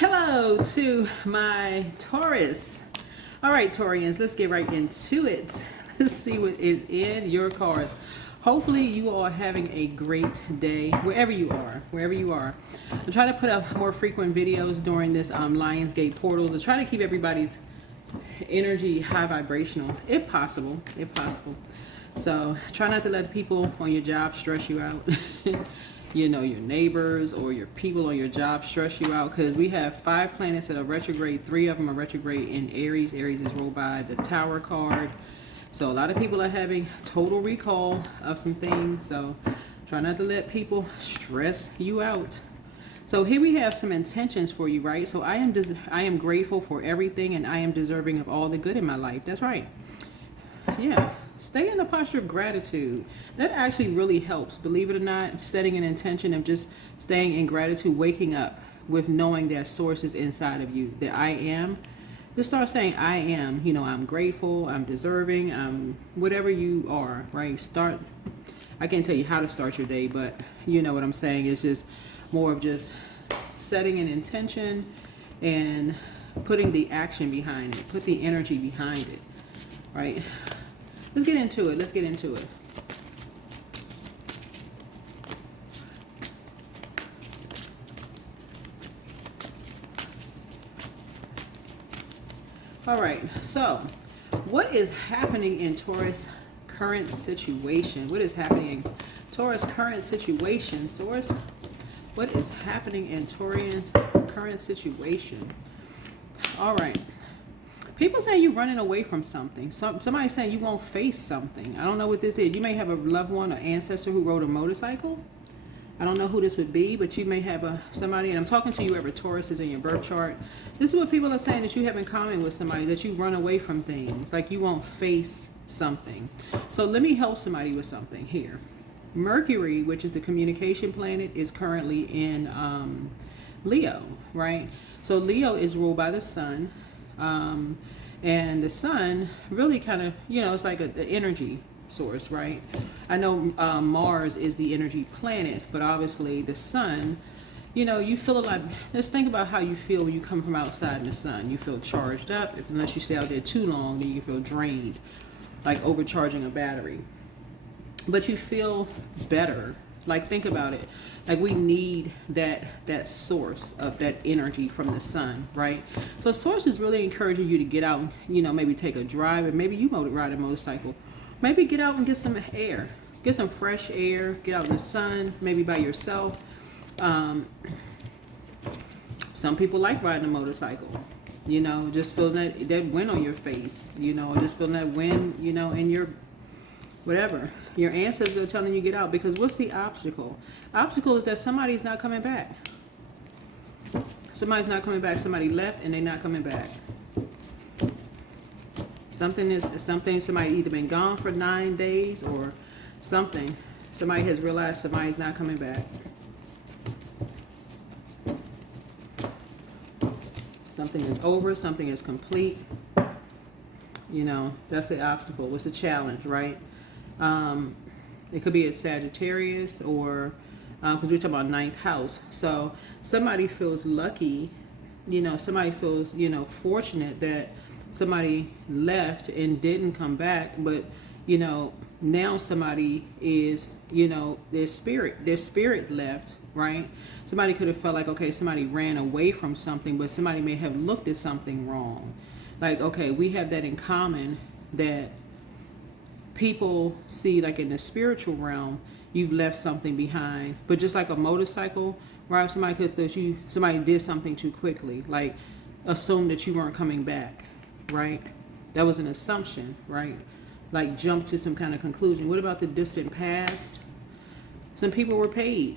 Hello to my Taurus. All right, Taurians, let's get right into it. Let's see what is in your cards. Hopefully you all are having a great day wherever you are, I'm trying to put up more frequent videos during this Lionsgate portal to try to keep everybody's energy high vibrational, if possible. So try not to let the people on your job stress you out. You know, your neighbors or your people on your job stress you out, because we have 5 planets that are retrograde. 3 of them are retrograde in Aries. Aries is ruled by the Tower card. So a lot of people are having total recall of some things. So try not to let people stress you out. So here we have some intentions for you, right? So I am grateful for everything, and I am deserving of all the good in my life. That's right. Yeah. Stay in a posture of gratitude. That actually really helps. Believe it or not, setting an intention of just staying in gratitude, waking up with knowing that source is inside of you, that I am. Just start saying, I am. You know, I'm grateful, I'm deserving, I'm whatever you are, right? I can't tell you how to start your day, but you know what I'm saying. It's just more of just setting an intention and putting the action behind it, put the energy behind it, right? Let's get into it. All right, so what is happening in Taurus' current situation? What is happening in Taurus' current situation? Source, what is happening in Taurus' current situation? All right. People saying you're running away from something. Somebody saying you won't face something. I don't know what this is. You may have a loved one or ancestor who rode a motorcycle. I don't know who this would be, but you may have somebody, and I'm talking to you whoever Taurus is in your birth chart. This is what people are saying that you have in common with somebody, that you run away from things, like you won't face something. So let me help somebody with something here. Mercury, which is the communication planet, is currently in Leo, right? So Leo is ruled by the sun. And the sun really kind of, you know, it's like the energy source, right? I know Mars is the energy planet, but obviously the sun, you know, you feel a lot. Let's think about how you feel when you come from outside in the sun. You feel charged up. Unless you stay out there too long, then you can feel drained, like overcharging a battery. But you feel better. Like, think about it. Like, we need that source of that energy from the sun, right? So source is really encouraging you to get out, you know, maybe take a drive, or maybe you ride a motorcycle. Maybe get out and get some air, get some fresh air, get out in the sun, maybe by yourself. Some people like riding a motorcycle, you know, just feeling that wind on your face, you know, just feeling that wind, you know, in your whatever. Your ancestors are telling you get out, because what's the obstacle? Obstacle is that somebody's not coming back. Somebody's not coming back. Somebody left and they're not coming back. Somebody either been gone for 9 days or something. Somebody has realized somebody's not coming back. Something is over, something is complete. You know, that's the obstacle. What's the challenge, right? It could be a Sagittarius, or because we're talking about 9th house. So somebody feels lucky, you know, somebody feels, you know, fortunate that somebody left and didn't come back. But, you know, now somebody is, you know, their spirit left, right? Somebody could have felt like, okay, somebody ran away from something, but somebody may have looked at something wrong. Like, okay, we have that in common, that people see, like in the spiritual realm, you've left something behind. But just like a motorcycle, right? Somebody could think somebody did something too quickly, like assume that you weren't coming back, right? That was an assumption, right? Like jump to some kind of conclusion. What about the distant past? Some people were paid.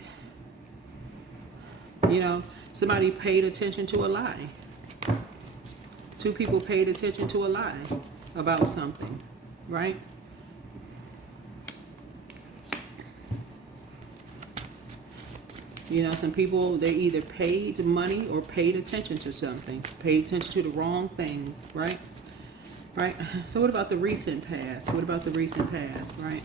You know, somebody paid attention to a lie. 2 people paid attention to a lie about something, right? You know, some people, they either paid money or paid attention to something, paid attention to the wrong things, right? Right? So what about the recent past? Right?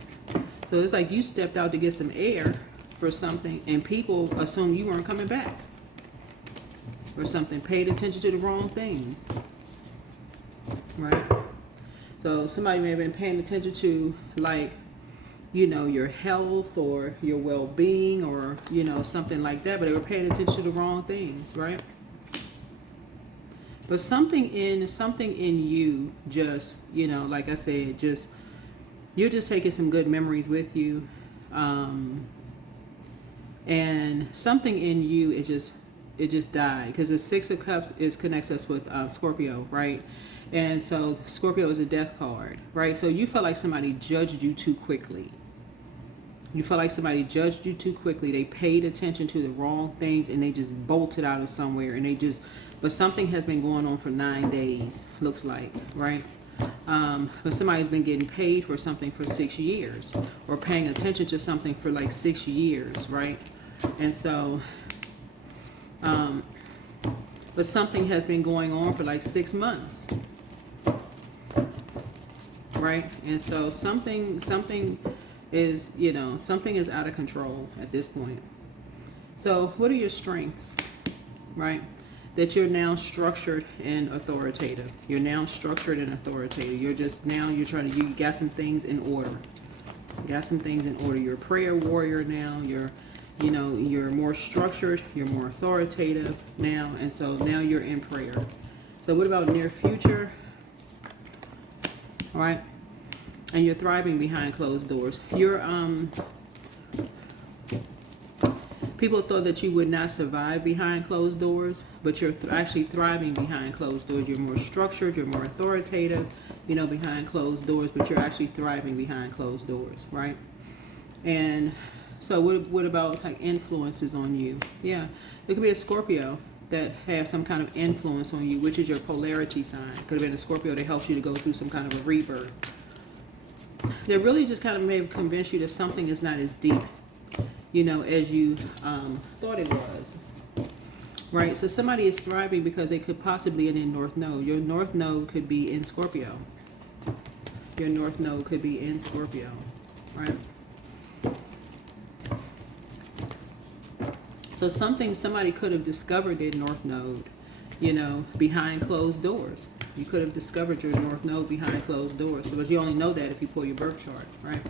So it's like you stepped out to get some air for something, and people assume you weren't coming back. or something. Paid attention to the wrong things, right? So somebody may have been paying attention to, like, you know, your health or your well-being or, you know, something like that, but they were paying attention to the wrong things, right? But something in you just, you know, like I said, just, you're just taking some good memories with you. And something in you is just, it just died, because the Six of Cups connects us with Scorpio, right? And so Scorpio is a death card, right? So you felt like somebody judged you too quickly. You felt like somebody judged you too quickly. They paid attention to the wrong things and they just bolted out of somewhere, and they just, but something has been going on for 9 days, looks like, right? But somebody's been getting paid for something for 6 years, or paying attention to something for like 6 years, right? And so, but something has been going on for like 6 months, right? And so something is, you know, something is out of control at this point. So what are your strengths, right? That you're now structured and authoritative. You're now structured and authoritative. You're just, now you're trying to, you got some things in order. You got some things in order. You're a prayer warrior now. You're, you know, you're more structured. You're more authoritative now. And so now you're in prayer. So what about near future? All right. And you're thriving behind closed doors. You're, people thought that you would not survive behind closed doors, but you're actually thriving behind closed doors. You're more structured, you're more authoritative, you know, behind closed doors, but you're actually thriving behind closed doors, right? And so what about like influences on you? Yeah, it could be a Scorpio that has some kind of influence on you, which is your polarity sign. Could have been a Scorpio that helps you to go through some kind of a rebirth. They really just kind of may have convinced you that something is not as deep, you know, as you thought it was, right? So somebody is thriving because they could possibly be in North Node. Your North Node could be in Scorpio. Your North Node could be in Scorpio, right? So somebody could have discovered their North Node, you know, behind closed doors. You could have discovered your North Node behind closed doors. So, but you only know that if you pull your birth chart, right?